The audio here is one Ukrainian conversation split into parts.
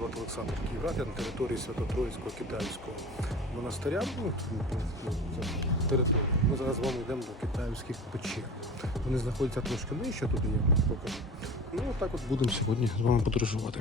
звати Олександр я на території Свято-Троїцького китайського монастиря. Ну, ну. Ми зараз з вами йдемо до китайських печер. Вони знаходяться трошки нижче, тут я покажу. Ну, так от будемо сьогодні з вами подорожувати.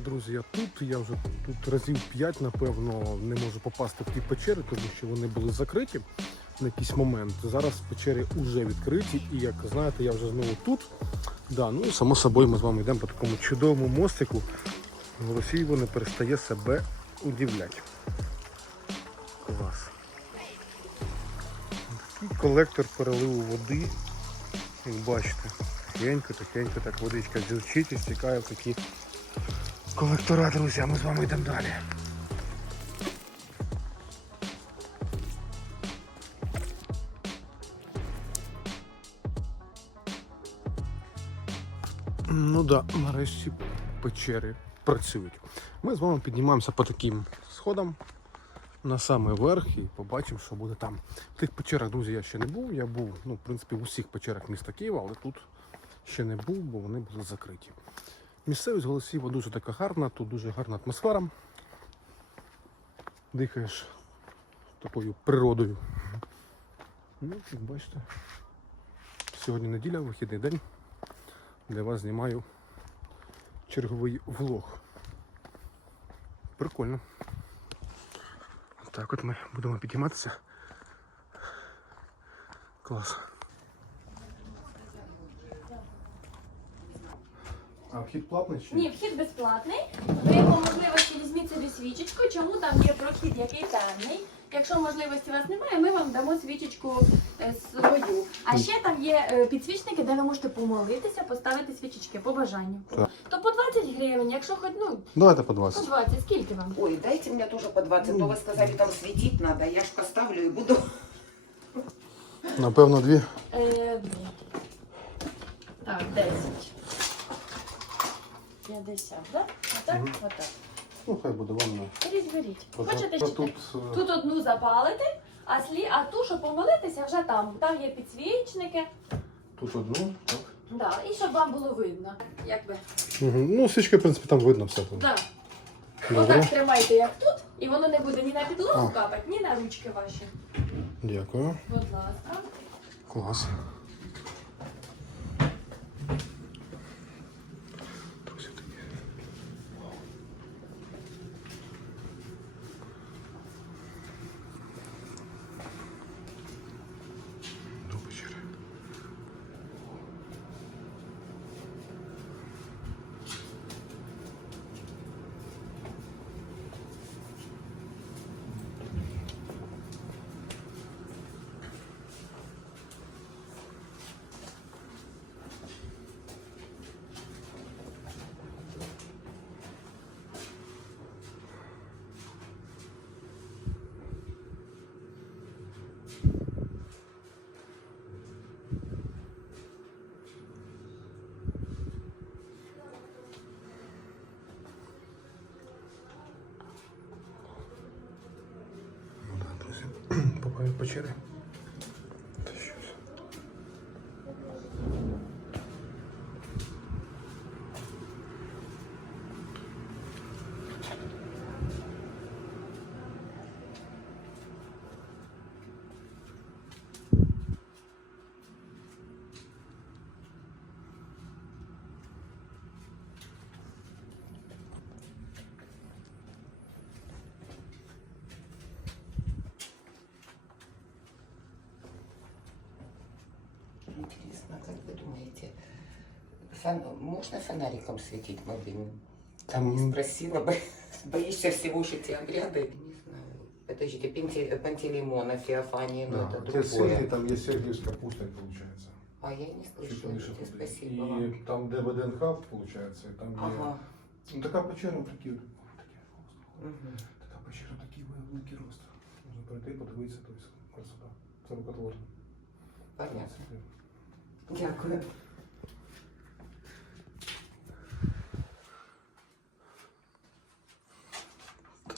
Друзі, я тут. Я вже тут разів 5, напевно, не можу попасти в ті печери, тому що вони були закриті на якийсь момент. Зараз печери вже відкриті, і як знаєте, я вже знову тут. Да, ну само собою ми з вами йдемо по такому чудовому мостику. Голосієво не перестає себе удивляти. Клас. Такий колектор переливу води. Як бачите, тихенько, тихенько, так водичка дзюрчить і стікає в такі колектора, друзі, а ми з вами йдемо далі. Ну да, нарешті печери працюють. Ми з вами піднімаємося по таким сходам на самий верх і побачимо, що буде там. В тих печерах, друзі, я ще не був. Я був, ну, в принципі, в усіх печерах міста Києва, але тут ще не був, бо вони були закриті. Місцевість Голосіїва дуже така гарна, тут дуже гарна атмосфера. Дихаєш такою природою. Ну, як бачите, сьогодні неділя, вихідний день. Для вас знімаю черговий влог. Прикольно. Так от ми будемо підійматися. Клас. А вхід платний чи? Ні, вхід безплатний. Ви по можливості візьміть собі свічечку. Чому там є прохід, який темний? Якщо можливості у вас немає, ми вам дамо свічечку е, свою. А ще там є е, підсвічники, де ви можете помолитися, поставити свічечки по бажанню. Так. То по 20 гривень, якщо хоч ну Давайте по по 20. 20, скільки вам? Ой, дайте мне тоже по 20, но вы сказали, там светить надо, я ж поставлю и буду. Напевно, дві. Е, ні. так, 10. 50, так? Отак? Мгм. Отак. Ну, хай буде вам на. Беріть, беріть. Пожа- Хочете Та тут, е, Тут одну запалите, а, слі... а ту, щоб помолитися, вже там. Там є підсвічники. тут одну, так. Да, і щоб вам було видно. Якби. Угу. Ну, свічки, в принципі, там видно все. Тут. Да. Добре. Отак тримайте, як тут, і воно не буде ні на підлогу капати, ні на ручки ваші. Дякую. Будь ласка. Клас. Попають Интересно, как вы думаете, фон- можно фонариком светить мобильным? Там М. не спросила бы, боишься всего же эти обряды? Не знаю. Подождите, Пенте- Пантелеймона, Феофания, ну это Да, другое. там є Сергіївська пустель, виходить. А я не Чуть слышала, выше Эти, туди. спасибо вам. І там, де ВДНХ, виходить, і там є Ага. ну, така печера, такі, от, такі, Мгм. така печера, такий великий рост. Можна прийти, подивитися, тобто красота. Це рукотворно. Понятно. Дякую.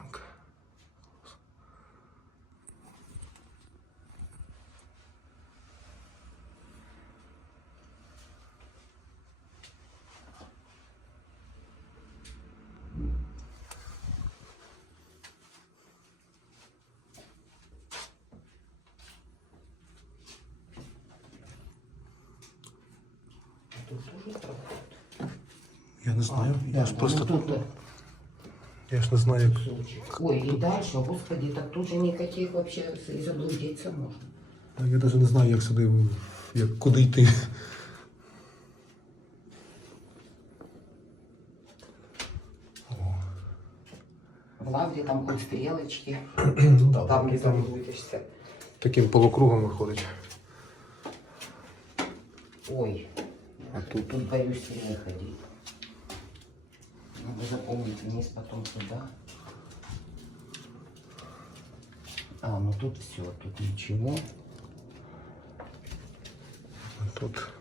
Так. Я не знаю. А, я ж да, просто ну, тут, Я ж не знаю, як. Ой, и дальше, господи, так тут же никаких вообще и заблудиться можно. Я навіть не знаю, як сюди як куди йти. В лавре там хоть стрелочки, Ну, да, там не там заблудишься. таким полукругом виходить. Ой, А тут тут боюсь сильно ходить. Надо запомнить вниз, потом сюда. А, ну тут все, тут ничего. тут.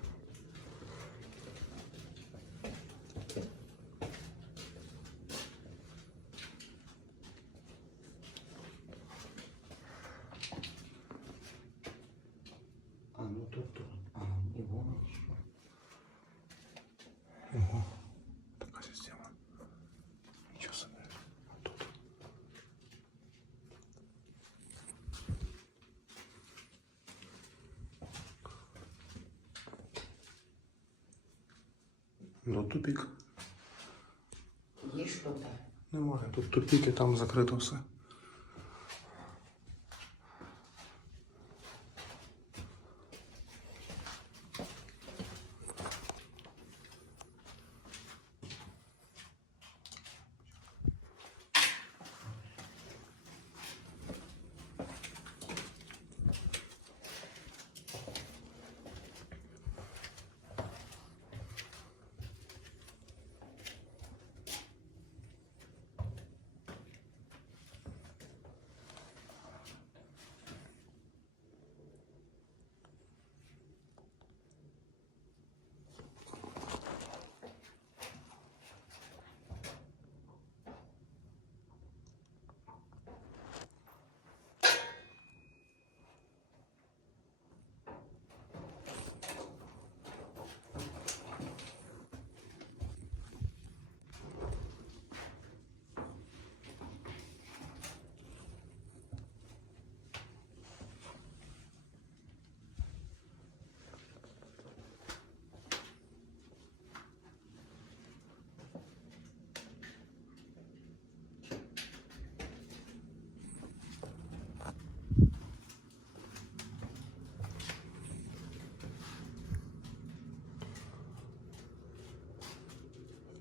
Ну, тупик. Є что-то? Немає. Тут тупик і там закрито все.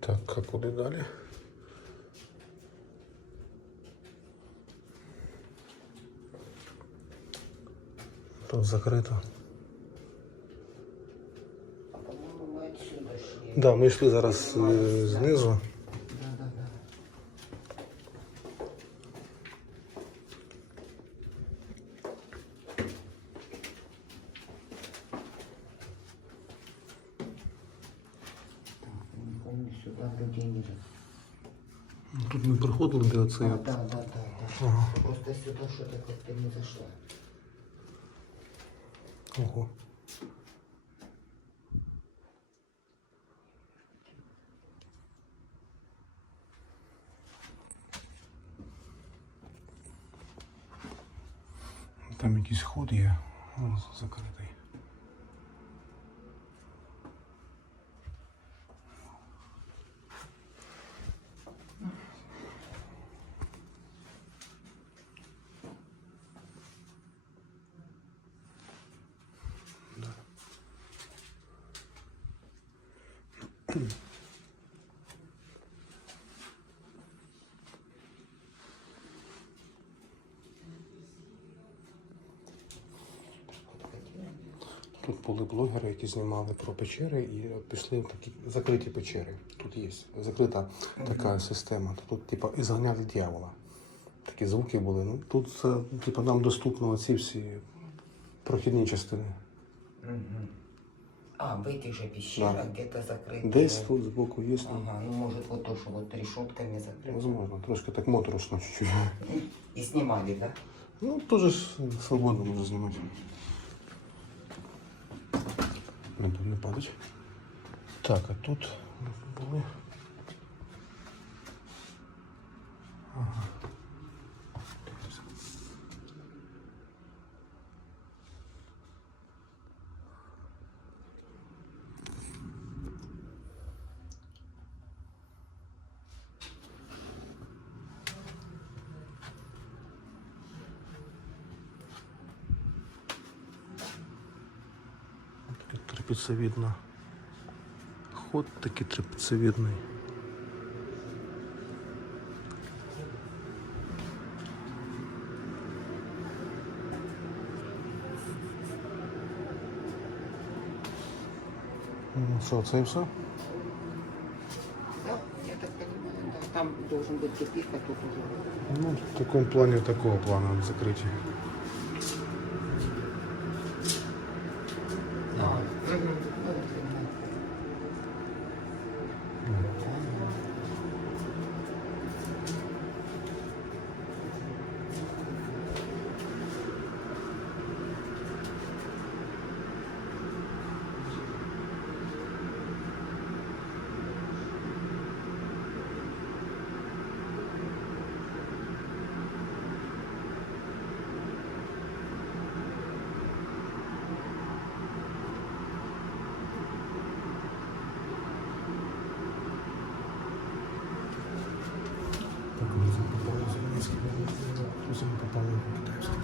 Так, а куди далі? Тут закрито. А, по-моему, мы отсюда шли. Да, ми йшли зараз е, знизу. Да, да, да. Так, не помню, сюда людей не за- Тут ми приходили, де оцей А, от. да, да, да, да. Ага. Просто сюда что-то как-то не зашло. Ого. Там якийсь ход є, он закритий. Тут були блогери, які знімали про печери і пішли в такі закриті печери. Тут є закрита така система. Тут, типа, і зганяли дьявола. Такі звуки були. Ну, тут це, типа, нам доступно оці всі прохідні частини. А, в этих же пещерах Да. где-то закрыты. Десь тут збоку є. ну, Ага, ну может вот то, что вот решетками закрыто. Возможно, трошки так моторошно чуть-чуть. И снимали, да? Ну, теж ж свободно можна знімати. Не буде не падать. Так, а тут були. Ага. трапецевидна. Ход такий трапецевидний. Ну Що, це і все? Да, я так понимаю, да. Там должен быть тупик, а тут уже... Ну, в такому плані такого плану закриті. Да. Мгм. Вот именно. Так, ми попали в Зеленський. Потім попали в Китайську.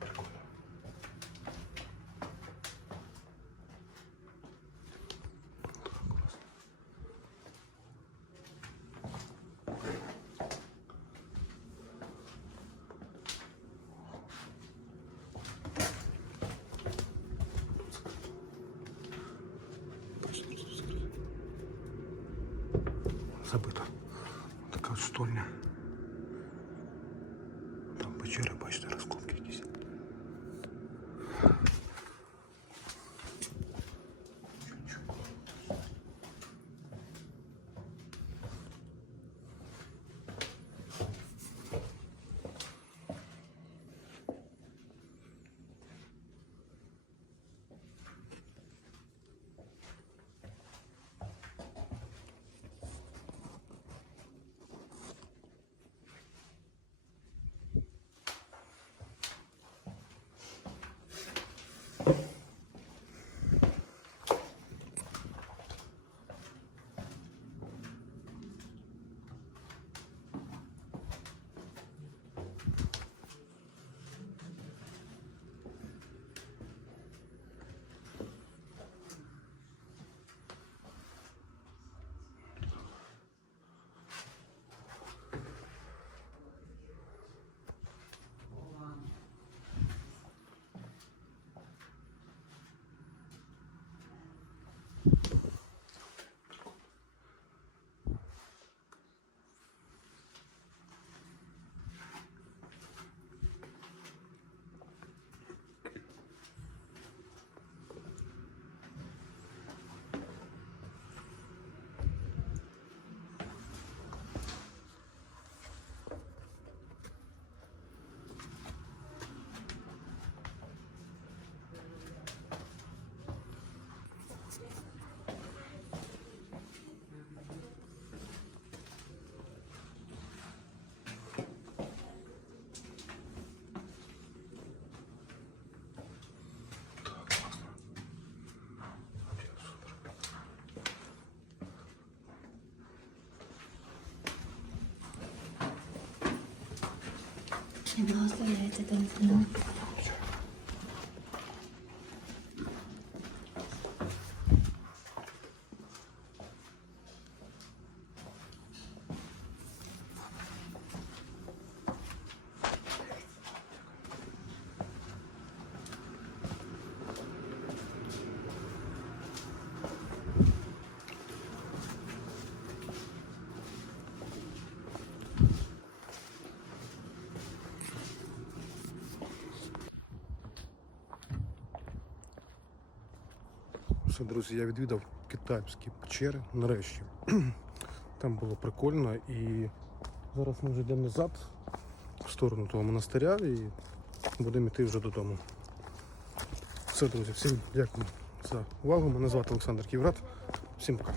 Прикольно. Забито. Така. Там печери, бачите, розкопки якісь. Genau, so hätte dann. Все, друзі, я відвідав китайські печери нарешті. Там було прикольно і зараз ми вже йдемо назад в сторону того монастиря і будемо йти вже додому. Все, друзі, всім дякую за увагу. Мене звати Олександр Ківрат. Всім пока.